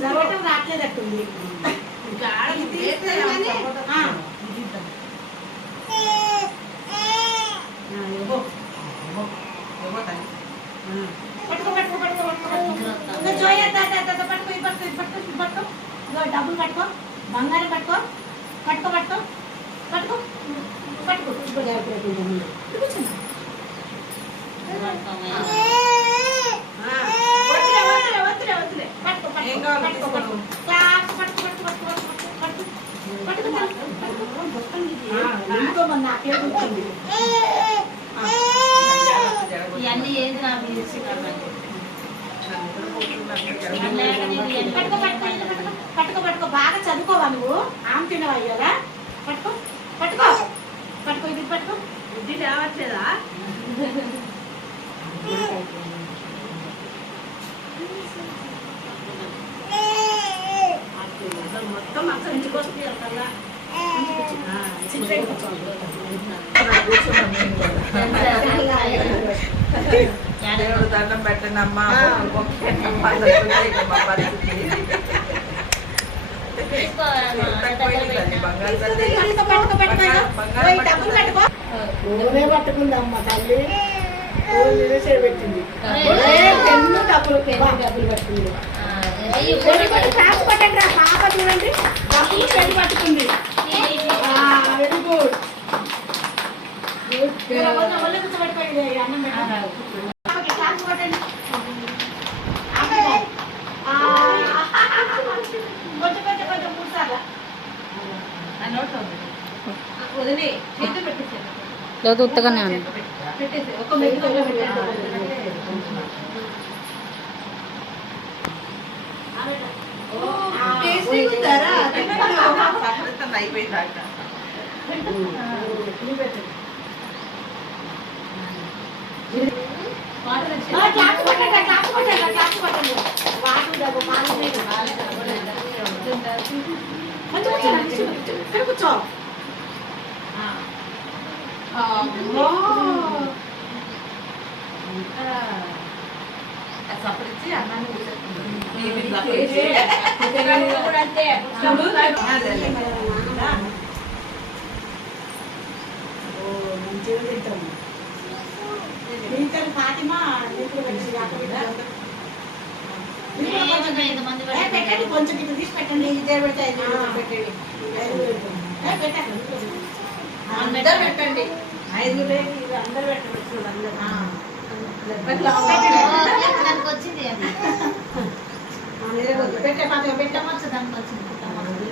జరగటం ఇవ్వు. పట్టుకో పట్టుకో పట్టుకో పట్టుకో జోయ పట్టుకో ఇది పట్టుకో ఇది పట్టుకో ఇది పట్టుకో. ఇదిగో డబ్బులు పట్టుకో. బంగారం పట్టుకో. పట్టుకో పట్టుకో. పట్టుకో. పట్టుకో. ఇప్పుడు జాగ్రత్తగా కొంచెం ముందు. ఇటు కూర్చోండి. ఆ, వద్దులే, వద్దులే, వద్దులే, వద్దులే. పట్టుకో, పట్టుకో, ఏం కావాలి పట్టుకో, పట్టుకో. తీసుకో. క్లాస్ పట్టుకో, పట్టుకో, పట్టుకో, పట్టుకో, పట్టుకో. పట్టుకో, పట్టుకో. ఆ, ఎందుకో మరి నాకే గుర్తుంది. ఇవన్నీ ఏది నా మీద పట్టుకో పట్టుకో పట్టుకో పట్టుకో బాగా చదువుకోవా నువ్వు ఆమె తినవా పట్టుకో పట్టుకో పట్టుకో ఇది పట్టుకో బుద్ధి Thank you. దేవుడు దండం పెట్టండి అమ్మా పరిస్థితి పట్టుకుంది అమ్మ తల్లి డబ్బులు డబ్బులు పట్టుకుంది పాప చూడండి డబ్బులు పెళ్ళి పట్టుకుంది. Very good. పెట్టేసి లేదు ఉత్తగానే ఉంది పెట్టేసి ఒక మెతుకు అయిపోయిందాక ఆ, క్లాస్ పట్టండి రా, క్లాస్ పట్టండి రా, క్లాస్ పట్టండి వాటర్ దగ్గు పాలు నీళ్ళు. మంచిగా కూర్చో, మంచిగా కూర్చో. ఇక్కడ కూర్చో అమ్మో. సపరించి అన్నాన్ని మంచిగా తింటాము. తింటాను ఫాతిమా పెట్టండి, కొంచెం ఇటు తీసి పెట్టండి. ఇదే పెడితే పెట్టండి. ఐదు పెట్టండి. అందరూ పెట్టండి. ఐదుగురే అందరూ పెట్టండి. అందరూ. వచ్చింది పెట్టే దానికి వచ్చింది పెట్టండి